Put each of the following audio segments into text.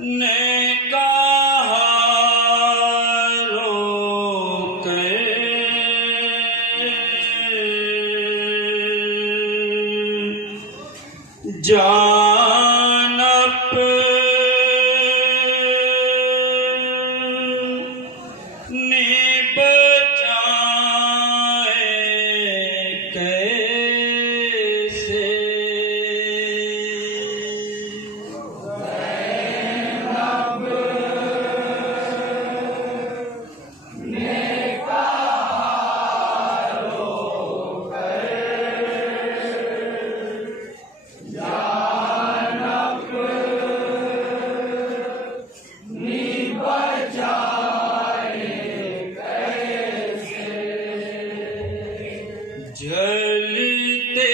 ने कहा रोके जानप ने बचाए कैसे जलते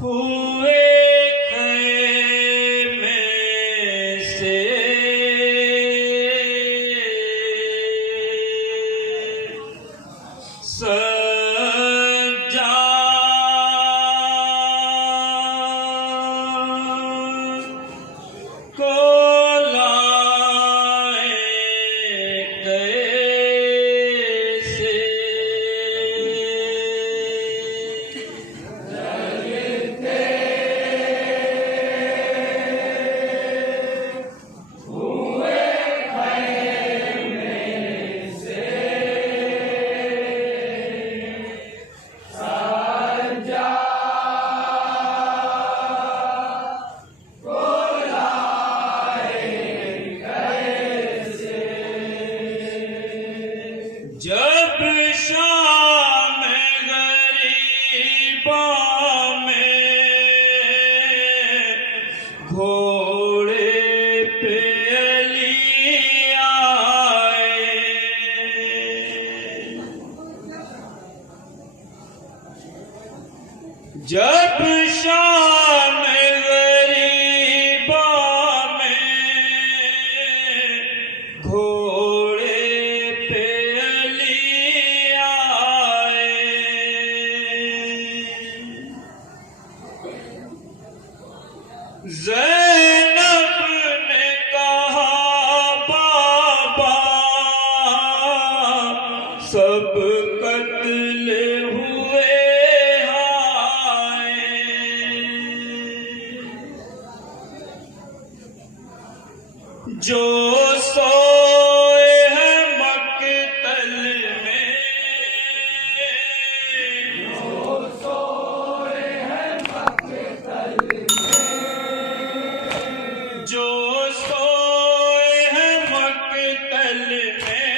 हुए ख़ैमे से सजा को जब शाम गरीबों में घोड़े पे अली आए, जब शाम गरीबों में घोड़े पे ज़ैनब ने कहा बाबा सब कत्ल हुए हाय, जो सोए हैं मक़तल में, जो सोए हैं मक़तल में,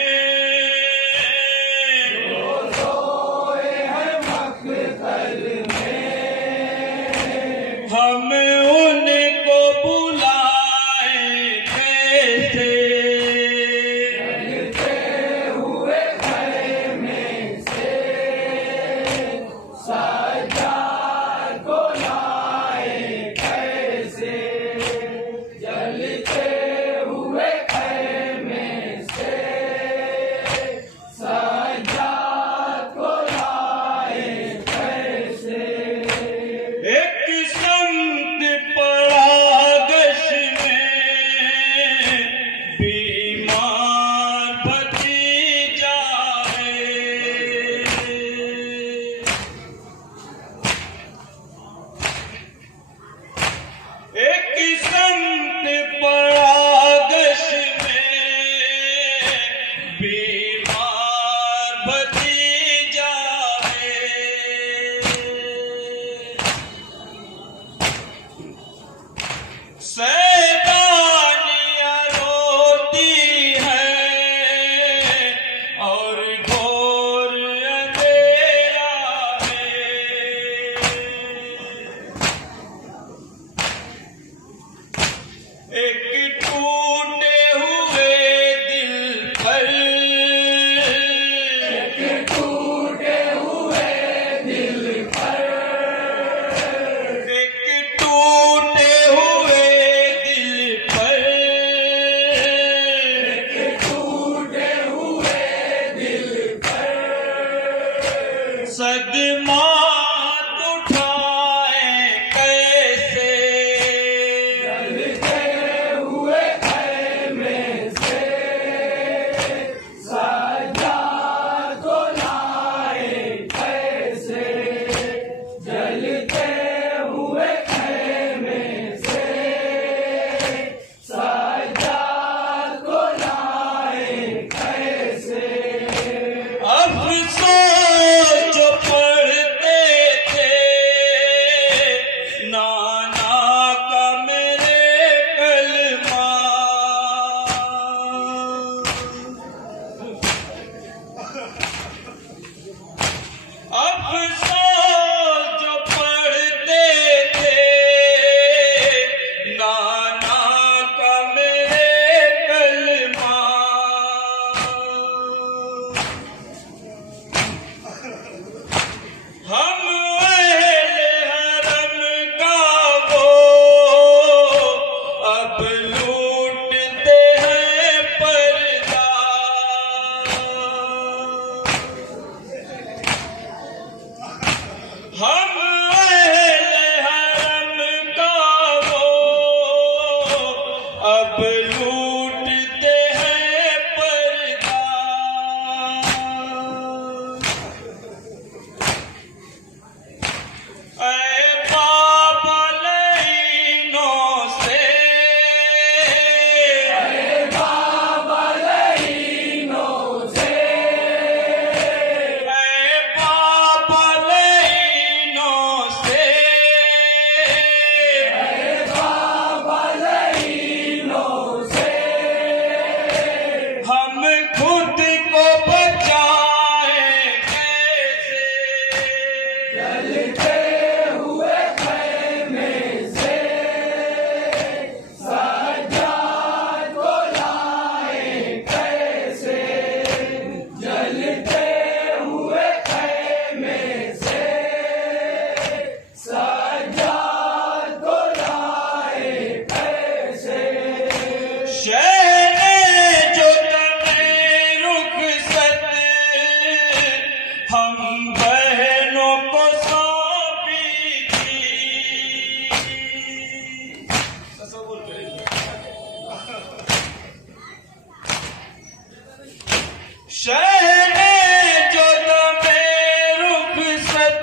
सदमात उठाए कैसे जलते हुए खैमे से सज्जाद को लाए कैसे, जलते हुए खैमे से सज्जाद को लाए कैसे। अफसोस जो पढ़ते थे नाना का मेरे कलमा, अफसोस जो पढ़ते थे नाना का मेरे कलमा, हम अहले हरम का वो अब लूटते हैं पर्दा, हम अहले हरम का वो अब लूटते हैं पर्दा। ऐ बाबा लईनों से, बाबा लईनों से, ऐ बाबा लईनों से, बाबा लईनों से, हम खुद को बचाए कैसे, जलते हुए खैमे से सज्जाद को लाए कैसे, जलते हुए खैमे से सज्जाद को लाए कैसे। शहरे जो तमें रुखसत हम बहनों को सौंपी थी, शहरे जो तमें रुखसत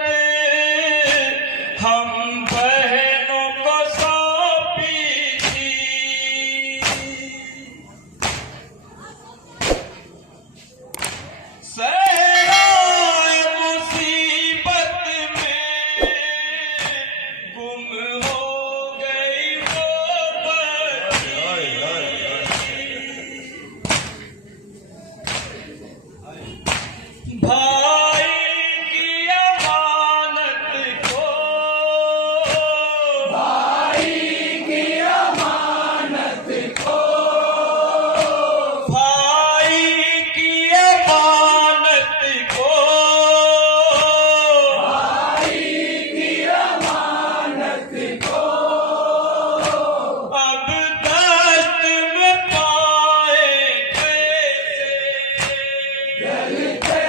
हम बहनों को सौंपी थी, सहराए मुसीबत में गुम हो गई वो बच्ची, भाई की अमानत को, भाई की अमानत को, भाई की अमानत को, भाई की अमानत को, अब दस्त में पाए कैसे, जलते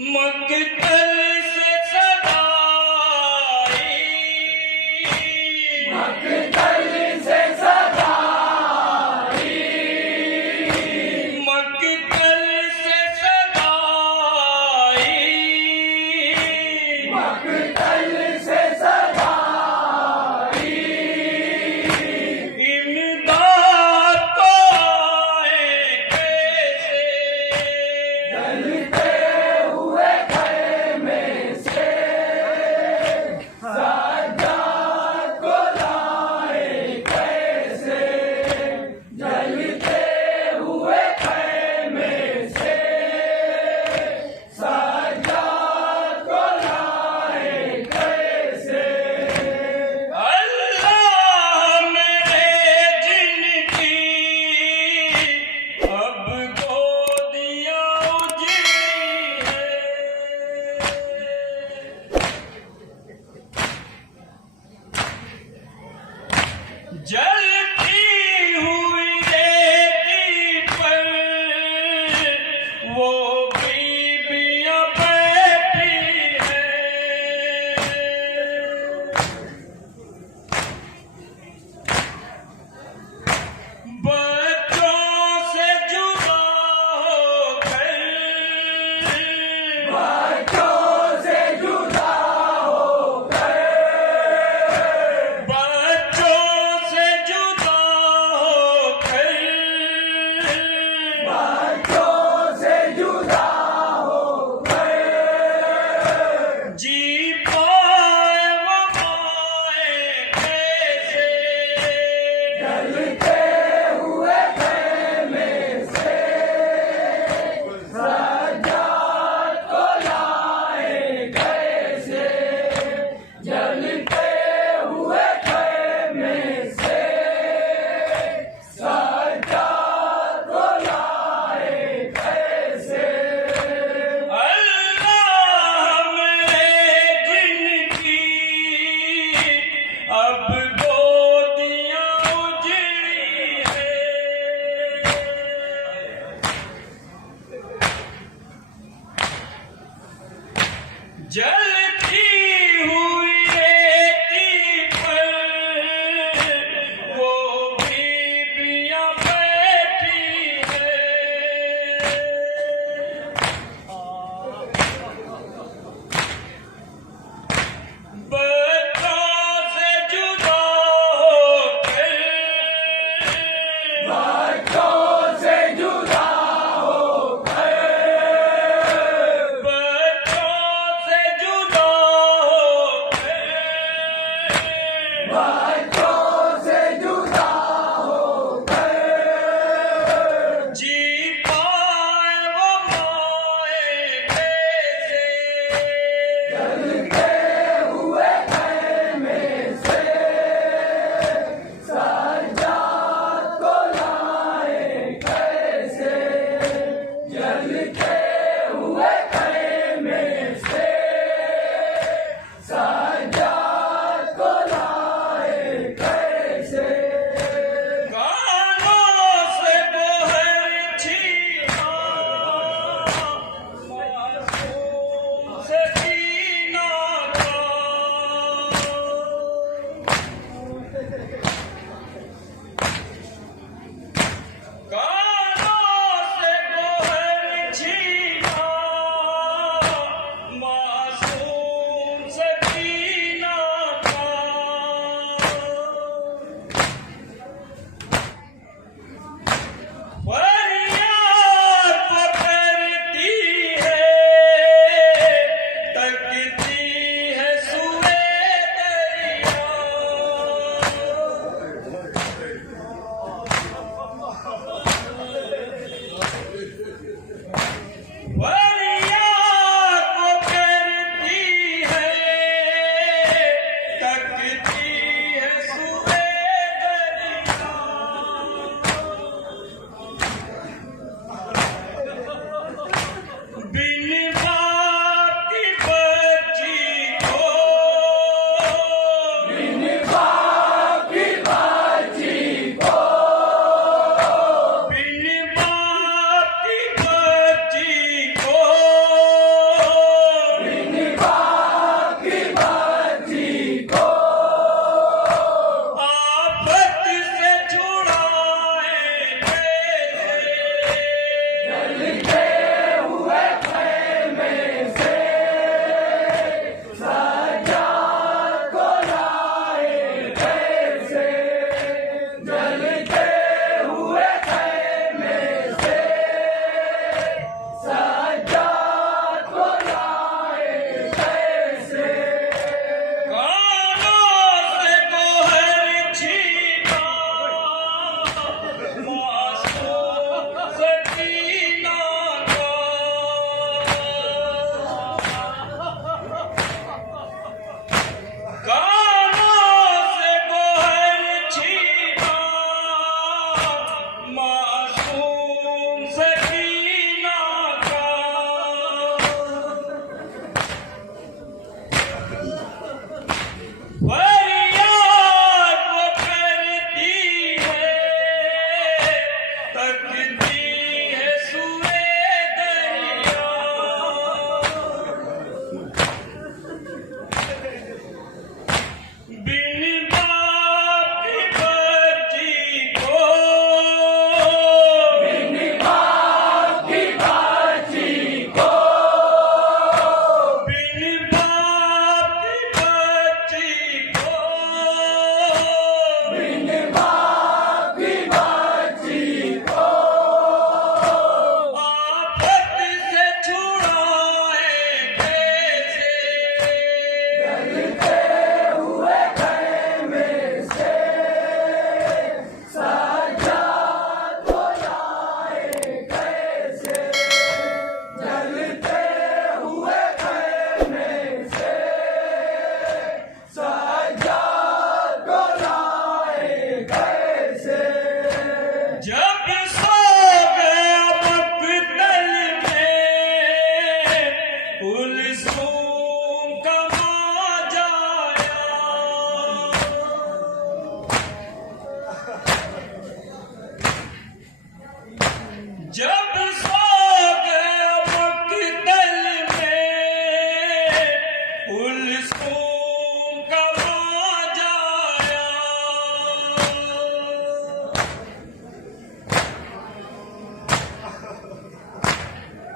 मक्तल से सदाई मक्तल से सदाई मक्तल से सदाई मक्तल से सदाई इमदाद को आए कैसे जलते हुए खैमे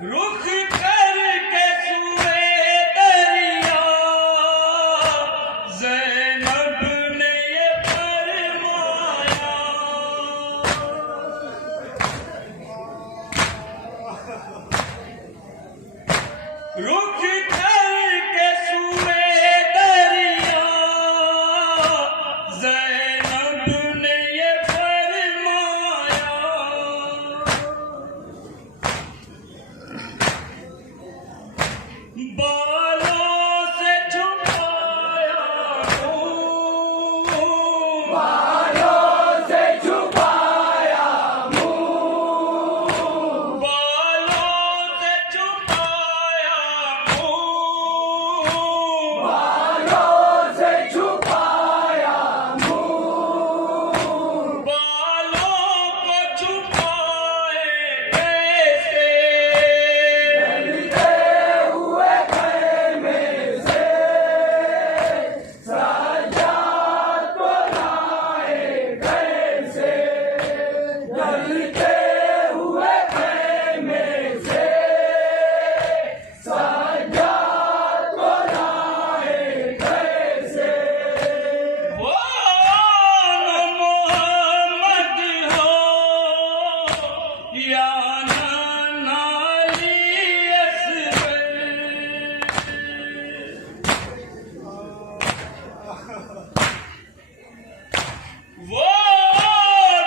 रुख करके सुए दरिया ज़ैनब ने ये फरमाया। रुख करके सुए दरिया ज़ैनब ने ये फरमाया। बालों से छुपाया मुँह, बालों से छुपाया मुँह, बालों से छुपाया मुँह, बालों से छुपाया मुँह, बालों को छुपाए कैसे, जलते हुए खैमे से सजाद को लाए कैसे, जलते हुए खैमे से सजाद को लाए कैसे। वो न मोहम्मद हो या न नाली असगर, वो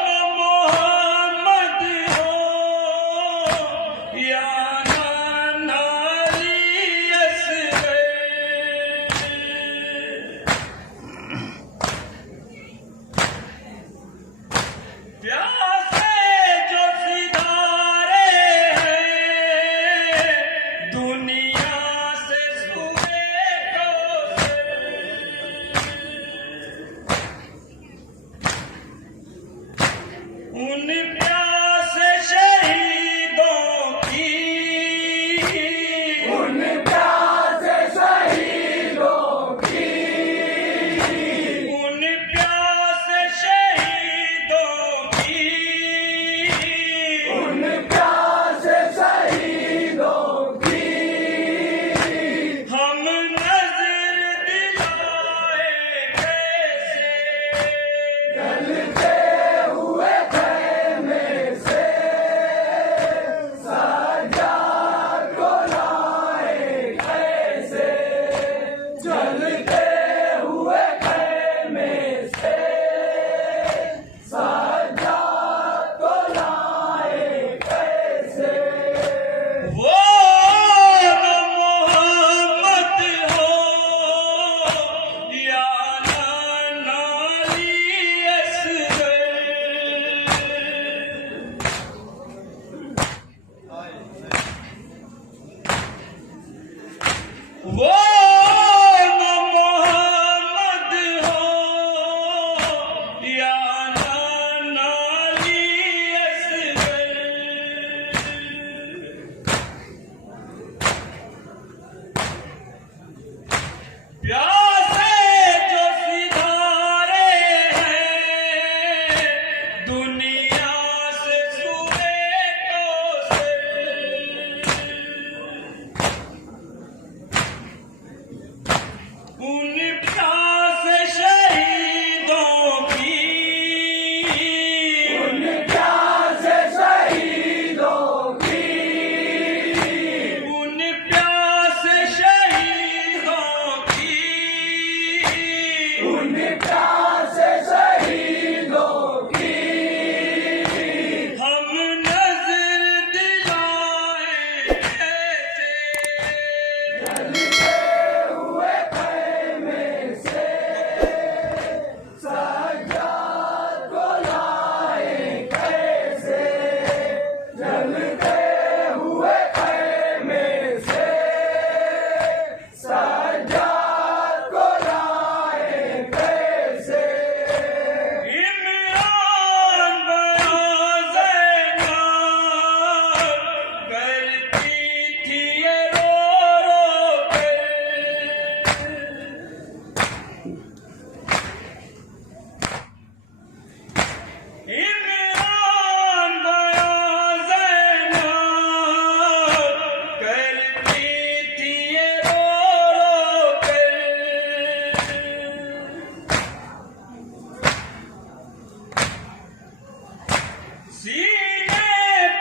न मोहम्मद हो या न नाली असगर। प्यासे जो सितारे हैं दुनिया से सूए उन प्यासे शहीदों की, उन प्यासे शहीदों की, उन प्यासे शहीदों की उन प्यासे शहीदों की हम नजर दिलाए कैसे, जलते हुए खैमे से सजाद को लाए कैसे, जलते हुए खैमे से सजाद को लाए कैसे। वो न मोहम्मद हो या न नाली असगर, वो न मोहम्मद हो या न नाली असगर। प्यासे जो सितारे हैं दुनिया से सूए से,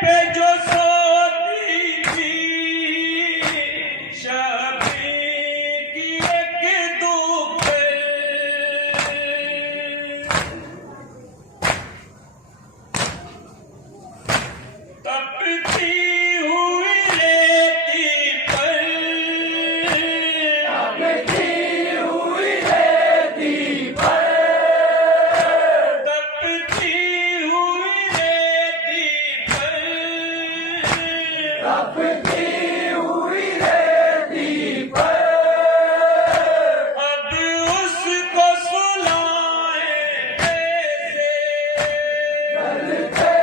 पे जो सोती थी शबी की एक दोपहर, तपती हुई रेती पर, तपती हुई रेती पर, तपती हुई रेती पर, तपती हुई रेती पर, अब उसको सुलाए कैसे, जलते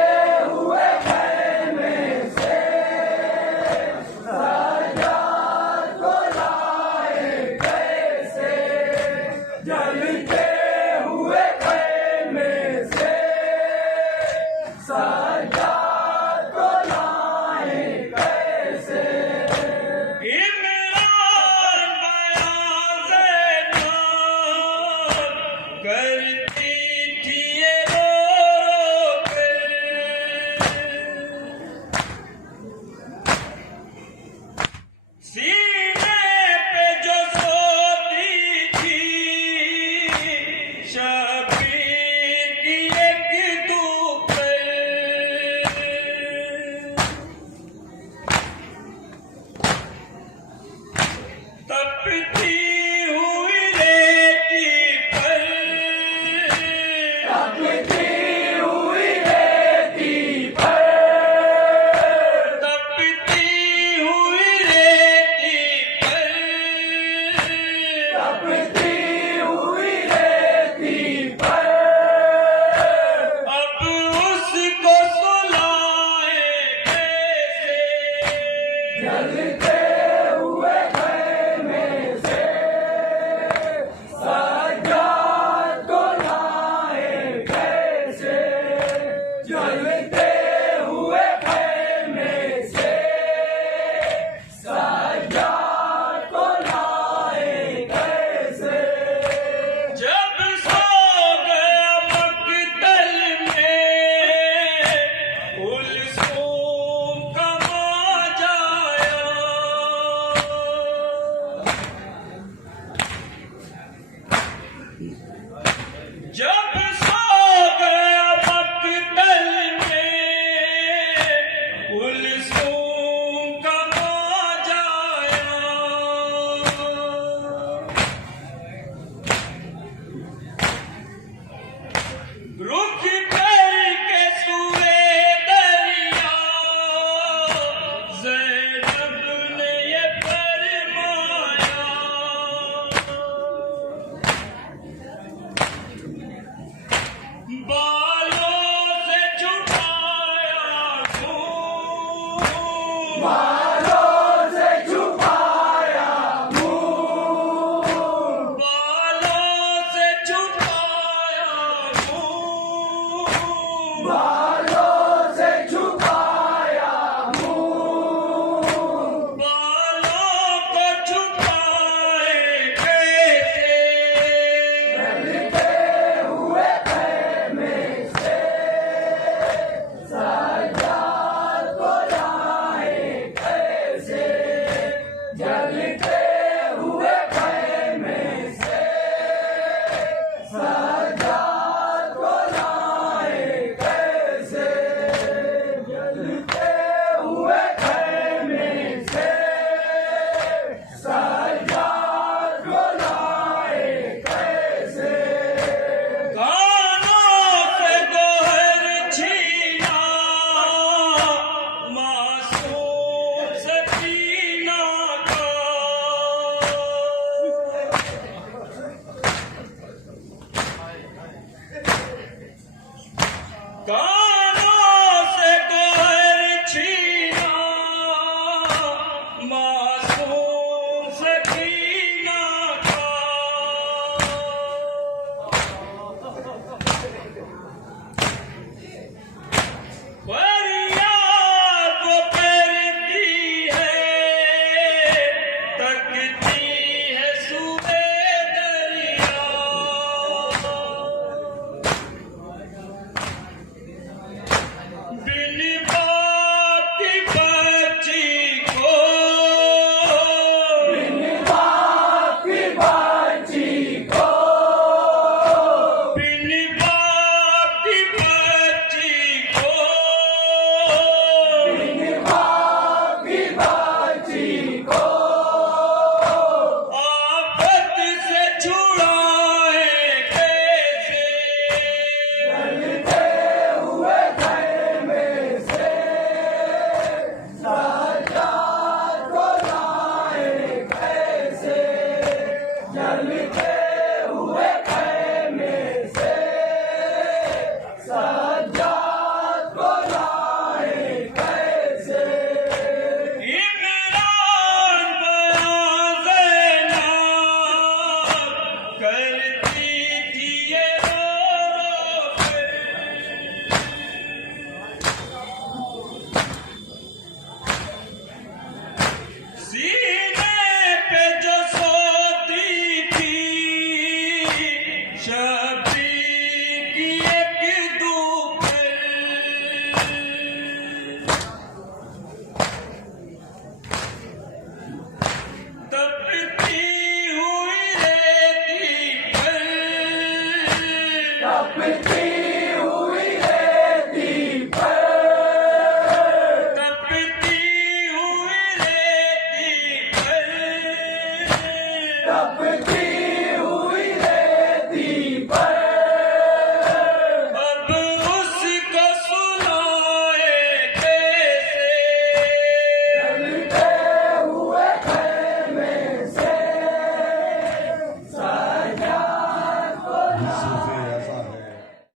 हुए खैमे से सजाद को लाए कैसे, जलते हुए खैमे से सजाद को लाए कैसे। इमरान बयां ज़ैनाब करती थी ये रो कर, सीने पे जो सोती थी शबीर की एक दोपहर, तपती हुई रेती पर, तपती हुई रेती पर, तपती हुई रेती पर, तपती हुई रेती पर, अब उसको सुलाए कैसे, जलते हुए खैमे से सजाद को लाए कैसे, जलते हुए खैमे से सजाद को लाए कैसे। जब सो गया मक्तल में कुलसूम का माजा आया, जब सो गया मक्तल में कुलसूम का माजा आया, रुख करके सूए दरिया ज़ैनब ने ये फरमाया, बालों से छुपाया घूम, बालों से छुपाया मुँह, बालों से छुपाया घूम, बालों से छुपाया मुँह, बालों को छुपाए कैसे, जलते हुए खैमे से सजाद को लाए कैसे, जलते हुए खैमे से सजाद को लाए कैसे, जलते हुए